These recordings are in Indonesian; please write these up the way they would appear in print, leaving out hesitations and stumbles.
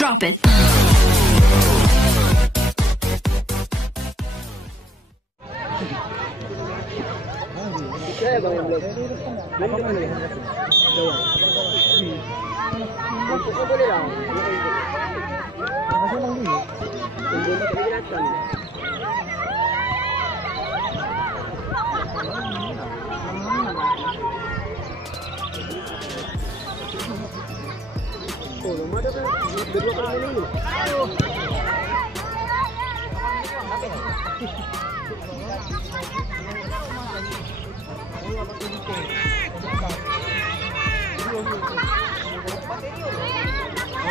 Drop it.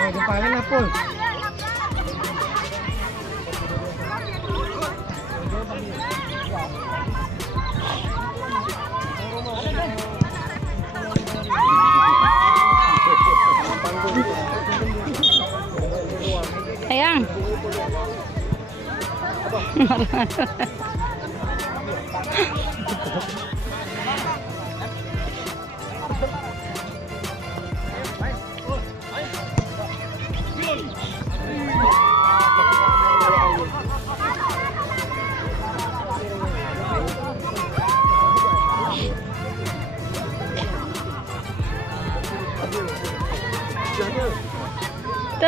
Kepala na po. Sayang.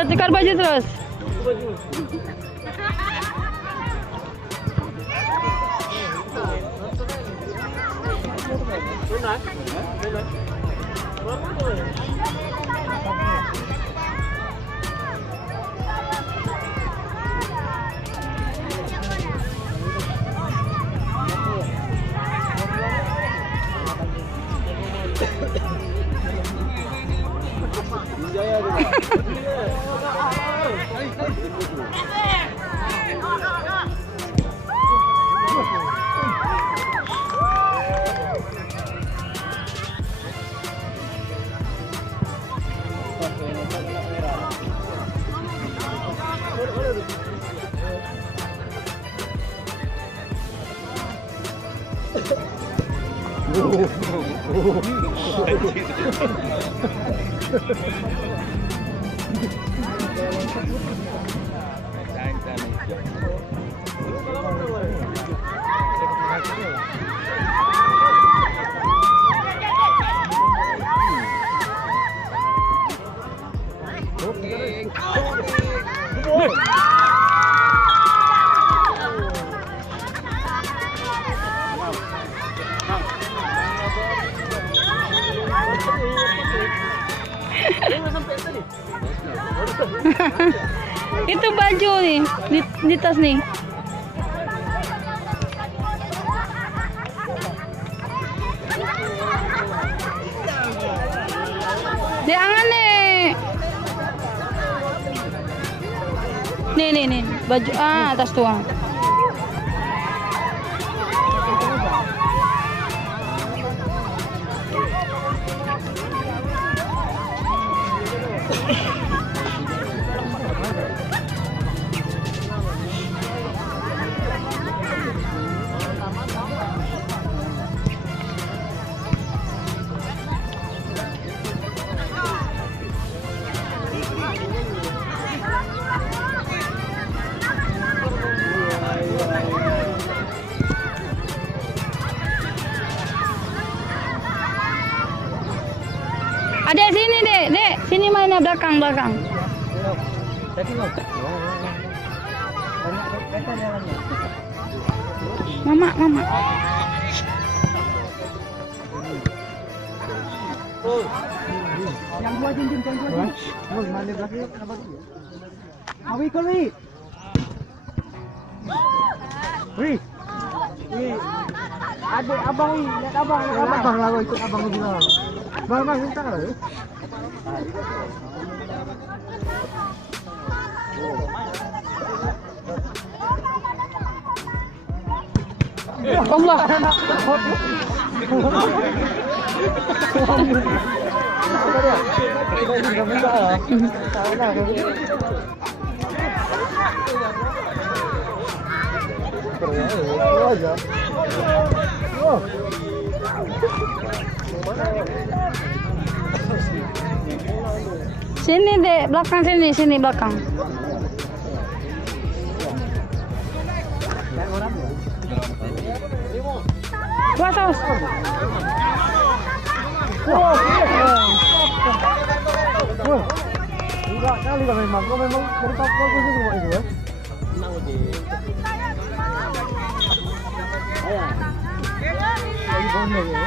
Tukar baju terus. Itu baju nih di tas nih. Jangan nih. Nih baju tas tuang. Adek sini dek, sini mainnya belakang. Mama. Yang dua jinjin. Oh, mana belakang? Kenapa tu? Awi kali. Wih. Adik abang ni, lihat abang lah ikut abang juga. Bang minta lah. Allah. Sini dek, belakang sini belakang. Puasa. Enggak kali kan memang. Kau memang berkat kau semua itu ya. Lagi bonek ya.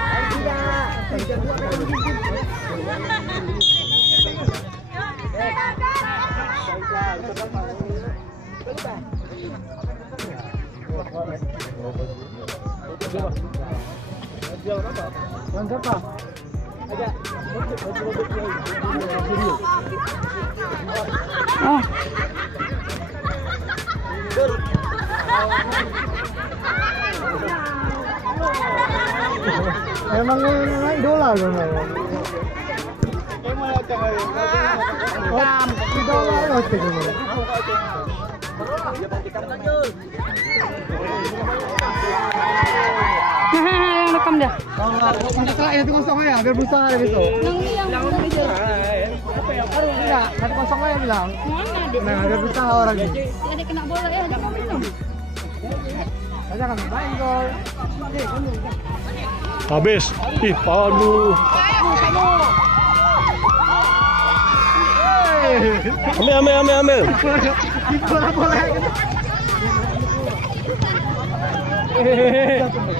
Mantap Pak. Oh. Emang idola loh. Idola loh Yang rekam dah. Setelah itu kosong ya, biar berusaha besok. Enggak, 1-0 aja bilang. Mana dek? Nah, biar berusaha orang ini. Ada kena bola ya, jangan minum. Jangan main gol. Habis. Ih, aduh. Ambil. Bola.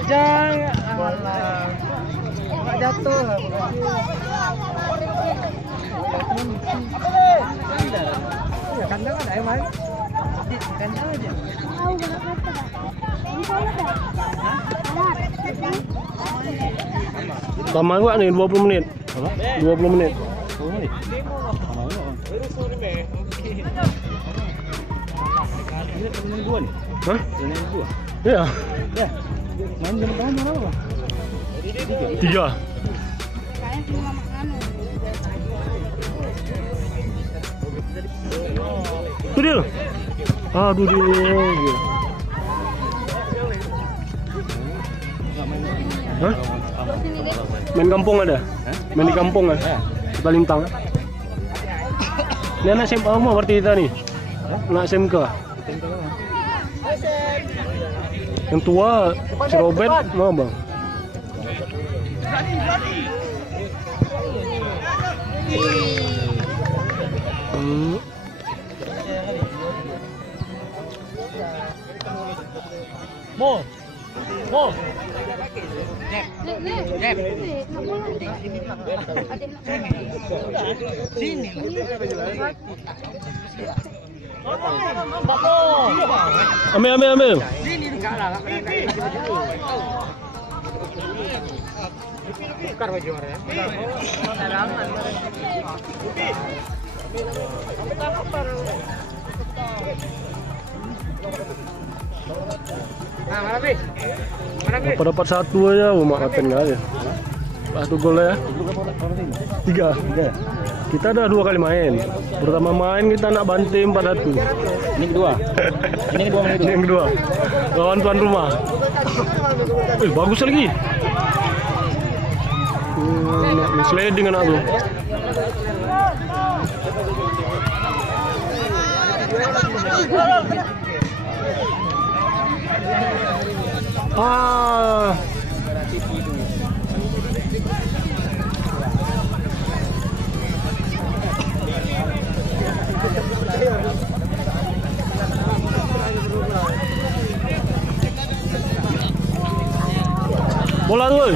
Jangan. Enggak jatuh. Ya kandang ada main. Kandang aja. Lama gua nih 20 menit. 20 menit. Hah? Iya. Ya. Main jam berapa? 3. Tuh dia. Aduh dia. Hah? Main kampung ada? Main di kampung kan? Kita lintang. Ini anak SMA mau berarti kita nih. Anak SMK. Yang tua si Robert mau bang. Mo. Sini. Ambil. Sini enggak lah. Tukar baju ya. Nah, mana Bi? Dapat 1 aja, mau makan nggak aja. 1 gol ya. 3. Kita ada 2 kali main. Pertama main kita nak banting 4-1. Ini kedua. Ini yang kedua. Lawan tuan rumah. Bagus lagi. Sliding anak tuh. Bola tuh.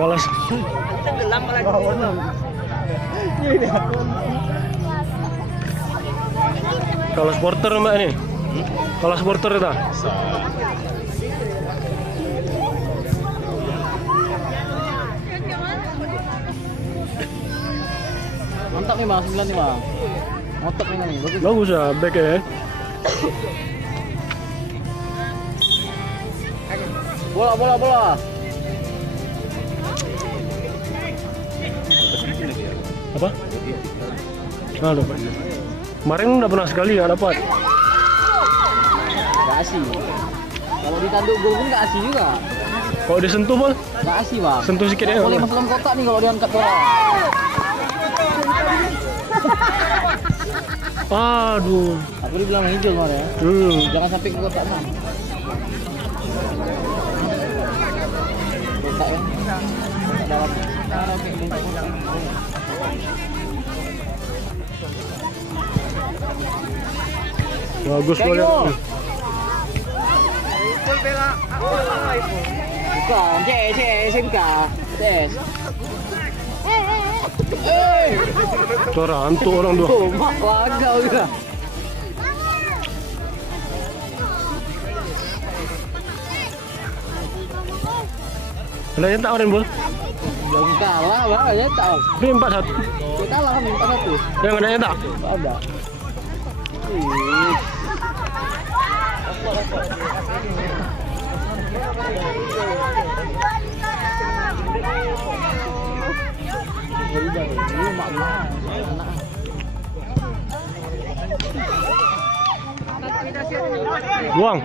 Kalas. Tenggelam lagi. Kalau supporter mbak nih. Kalau supporter itu? Mantap nih bang, 9 nih bang. Mantap nih, bagus. Bagus ya, back ya. Bola. Apa? Nah, dapat. Kemarin udah pernah sekali nggak dapat. Gak asih. Kalau ditanduk gol pun gak asih juga. Kalau disentuh bol? Gak asih bang. Sentuh sedikit ya. Boleh masuk dalam kotak nih kalau diangkat bola. Aduh. Aku dibilang hijau kemarin ya. Jangan sampai ke kotak mah. Kotak kan? Kotak dalam. Bagus boleh. Bukan, SMK. Tes. Suara hantu orang dua. Oh, mak wagau juga. Ada yang tak orang bol? Belum kalah, bang. Aja tak. Ini 4-1. Kita kalah kami 4-1. Yang ada yang tak? Ada. Buang.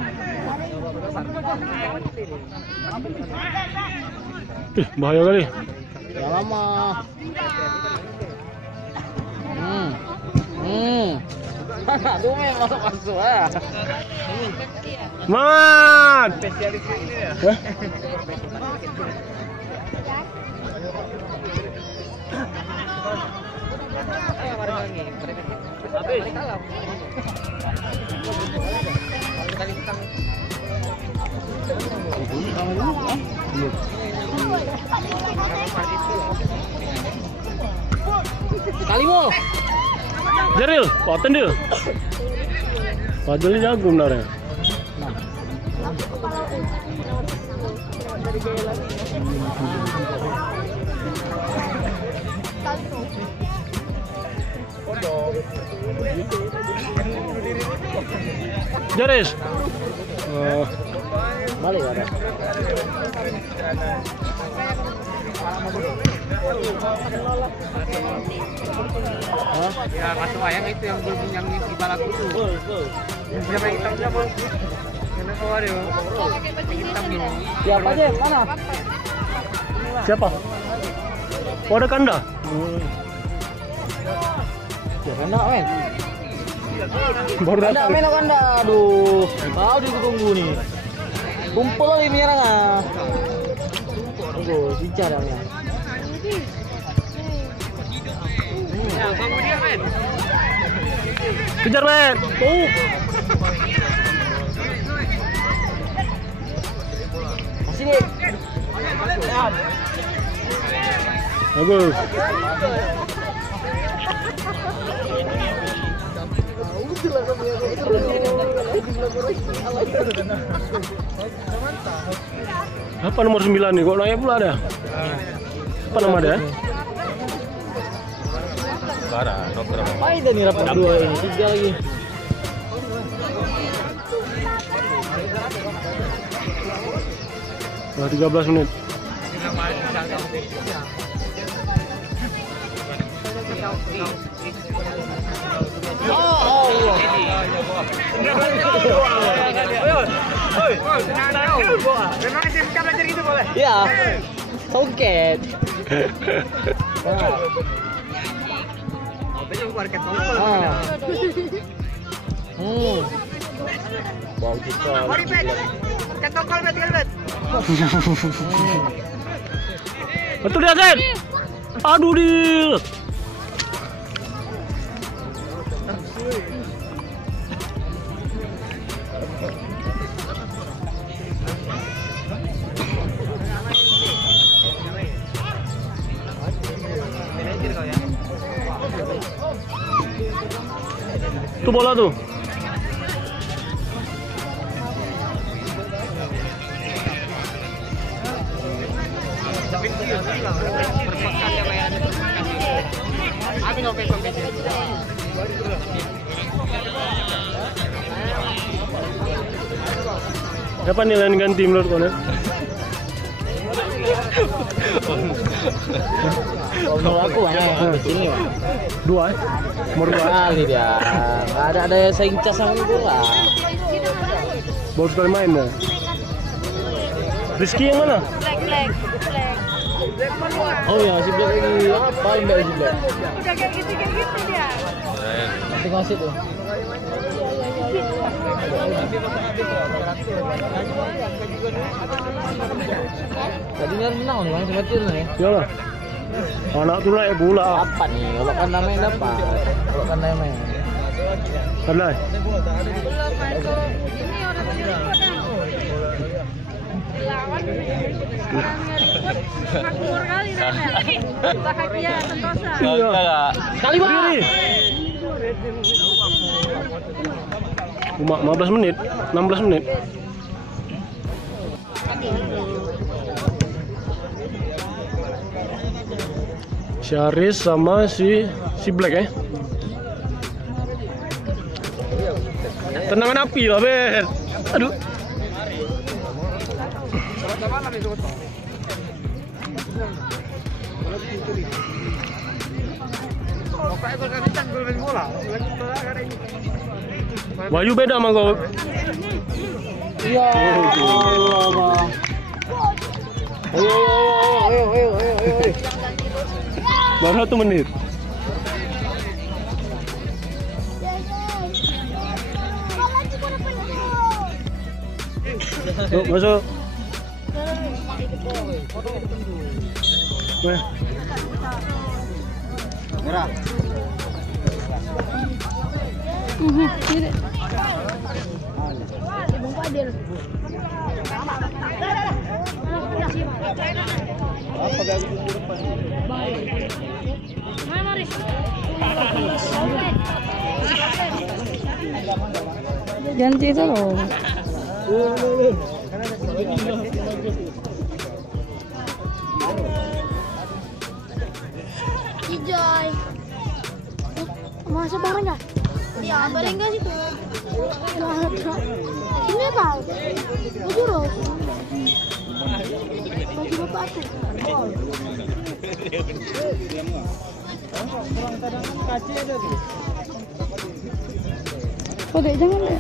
Bahaya kali. Ya lama. Aduh, yang masuk ah. Mat. Spesialis ini ya. Kalimo. Jaril, paten dia. Padahal jago benar ya. Jaris. Balik ada. Ya masuk wayang itu yang yang di balaku tuh. Siapa yang hitamnya bos? Yang keluar ya. Hitam ini. Siapa aja? Mana? Siapa? Oh, ada Kanda. Ya Kanda men. Baru Kanda datang. men Kanda. Aduh. Mau ditunggu nih. Kumpul lagi nih orang ah. Tunggu, bicara ya. Ya, bangun dia men. Kejar men. Masih nih. Bagus. Apa nomor 9 nih? Kok nanya pula ada? Apa nama dia? Apa itu nih rapat 2 ini? 3 lagi. Nah, 13 menit. Memang SMK belajar gitu boleh? Ya. Songket. Betul keluarga tongkol. Bau kita. Mari bet. Kan tongkol bet bet. Betul dia, Sen. Aduh, Dil. Tuh bola tuh. Berapa nilai ganti menurut kau? Menurut aku di sini. Dua, nomor dua. Kali dia. Ada yang saing cas sama bola. Baru sekali main ya. Rizky yang mana? Black. Oh ya, si Black lagi apa mbak si Black? Udah kayak gitu dia. Nanti ngasih tuh. Tadi nyari menang nih, Bang, sebatil nih. Iyalah. Anak tuh naik bola. Apa nih? Kalau kan namanya dapat. Kalau kan namanya. Pandai. Lawan makmur kali bahagia sentosa. Iya. Sekali Bang. Berdiri. Cuma 15 menit, 16 menit. Syaris sama si Black ya. Tendangan api lah, Ben. Aduh. Wahyu beda sama kau. Iya. Bang. Ayo. Baru 1 menit. Yuk, masuk. Merah. Ini. Ganti itu loh. Ijay. Masa barangnya? Ya, balik enggak situ? Ini tahu. Bujur. Baju bapak aku. Oh, dek, jangan deh.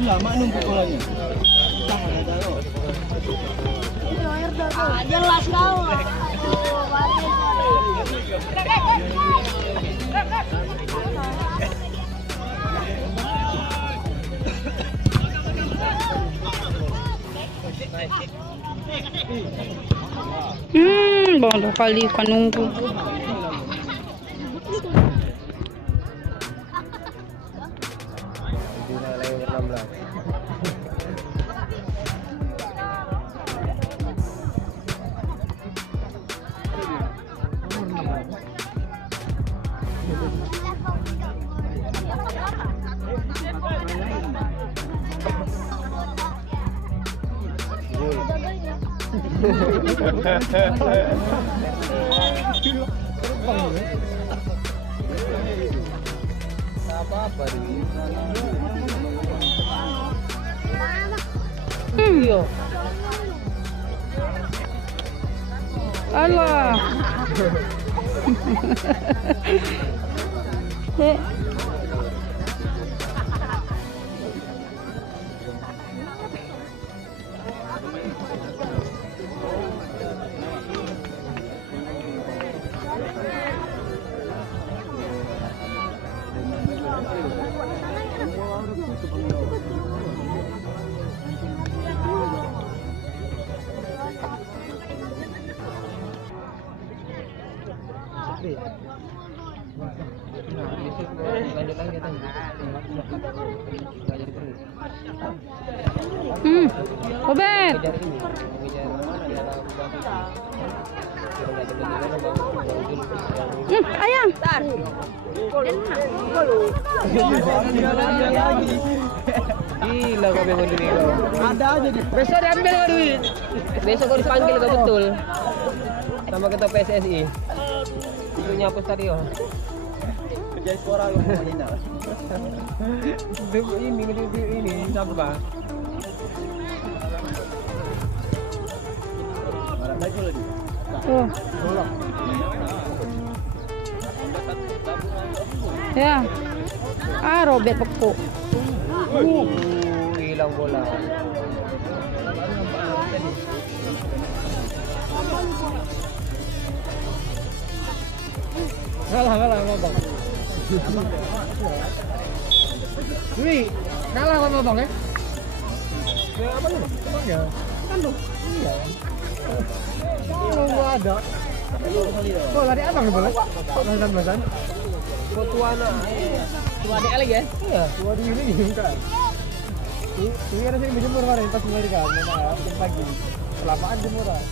Lama numpuk bolanya. Jelas kau. Bawang kali kan nunggu. Apa-apa nih. Yo. Alah. Obet. Ayang. Gila. lah kau bangun duit kau. Ada aja di. Besok diambil kau duit. Besok kau dipanggil kau betul. Sama ketua PSSI. Itu nyapu stadion. Jadi suara lu ini. Ini siapa? Baju lagi. Oh. Ya. Ah, robek beku. Hilang bola. Kalah Bang. Wih, kalah sama Bang ya? Ya apa lu? Emang ya? Kan lu. Iya. Gua ada. Oh, lari abang ya, boleh? 19-an. Tuana. Tua adek lagi ya? Iya, tua di ini kan. Ini ada yang berjemur kemarin pas melarikan, jam pagi. Kelamaan jemuran.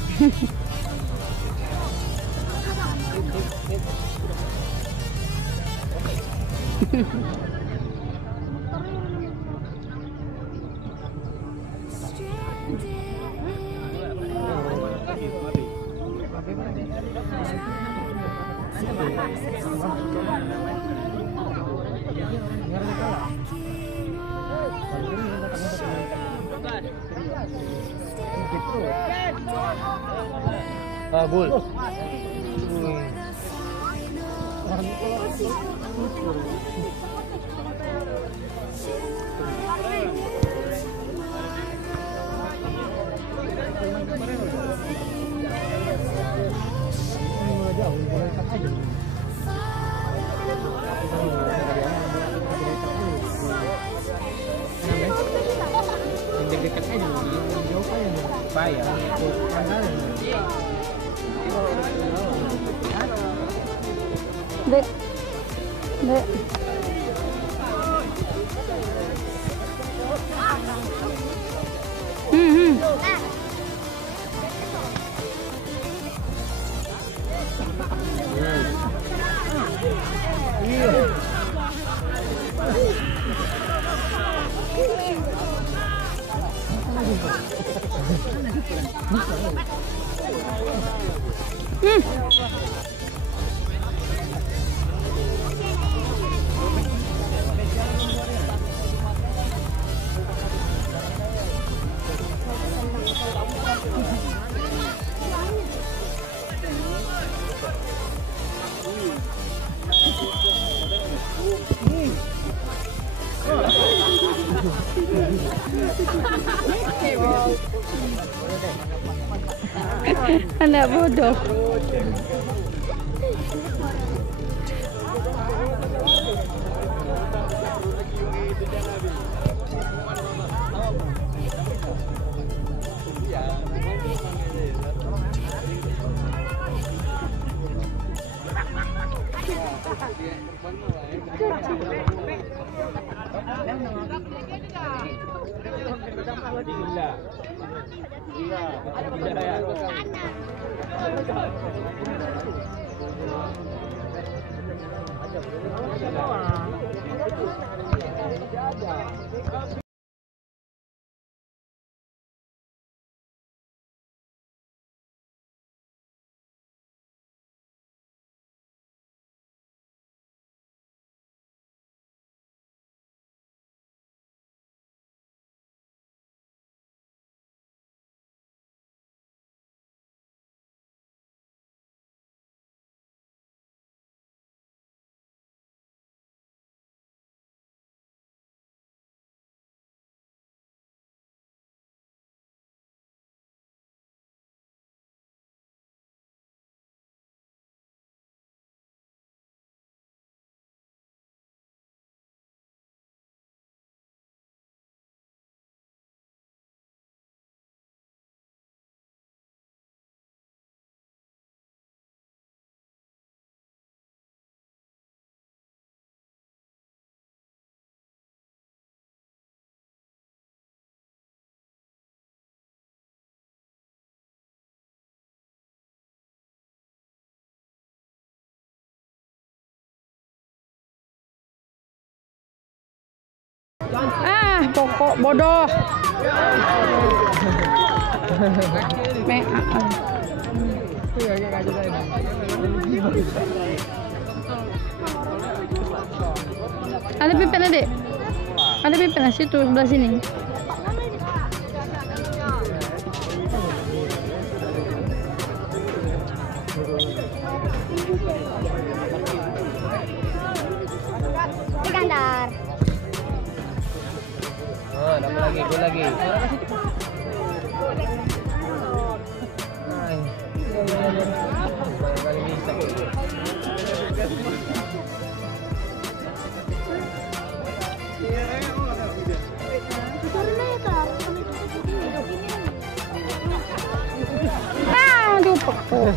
Bul. Dekat aja jauh aja payah. Dek. Dek. Anak bodoh. Gila. Ah, pokok bodoh. Me. Ada pipet adik. Ada pipet lah situ sebelah sini. Iskandar. Oh, nambah lagi, gol lagi. Barangkali bisa. Karena ya kelar. Aduh, pokok.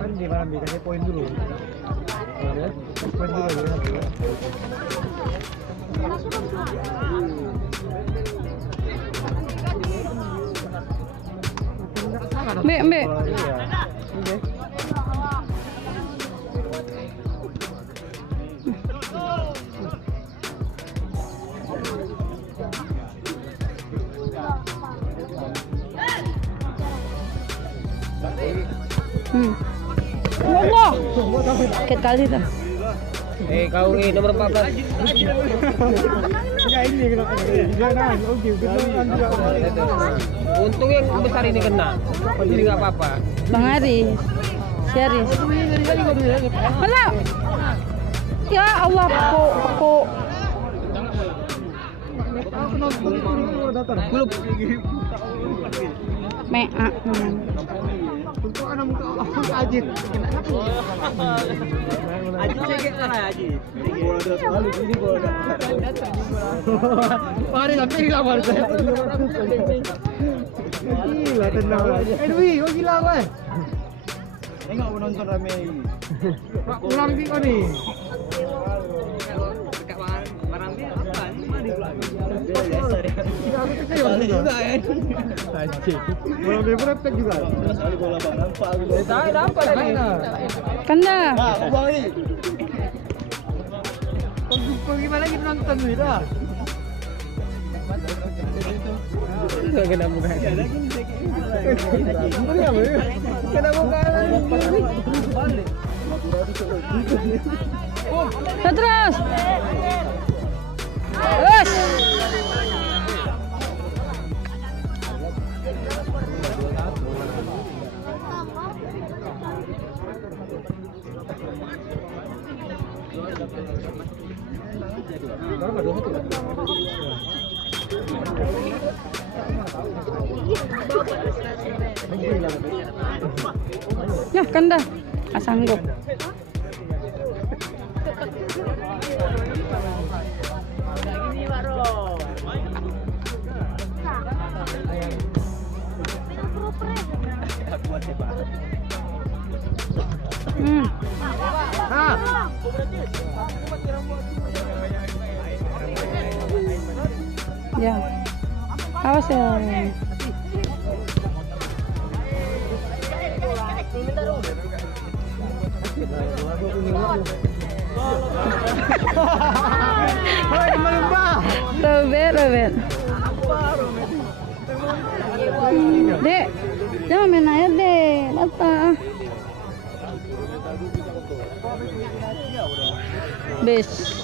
Kan di malam dikasih poin dulu. Poin dulu ya. Mbak. Allah. Sakit kali tuh. Kau ini nomor 14. Enggak ini kena. Jangan, oke, Untung yang besar ini kena. Jadi nggak apa-apa. Bang Aris. Si Aris. Mana? Ya Allah, pokok. Belum. Mea. Untuk anak muka Ajit. Ajit cekek mana Ajit? Bola sekali ini bola. Mari sampai enggak mau saya. Gila tenang. Edwi, kau gila apa? Enggak mau nonton rame ini. Ulang kiko nih. Barang dia apa? Mari pulang. Balik juga ya. Anjir. Bola beberapa juga. Sekali bola bang nampak. Saya dapat ini. Kanda. Ah, uang ini. Kau gimana kita nonton nih dah? Enggak kena muka. Ini apa? Kena muka lagi. Balik. Terus. Ya kan dah. Nggak sanggup. Ya. Awas ya. Robert. Dek, jangan main air deh, mata. Bes.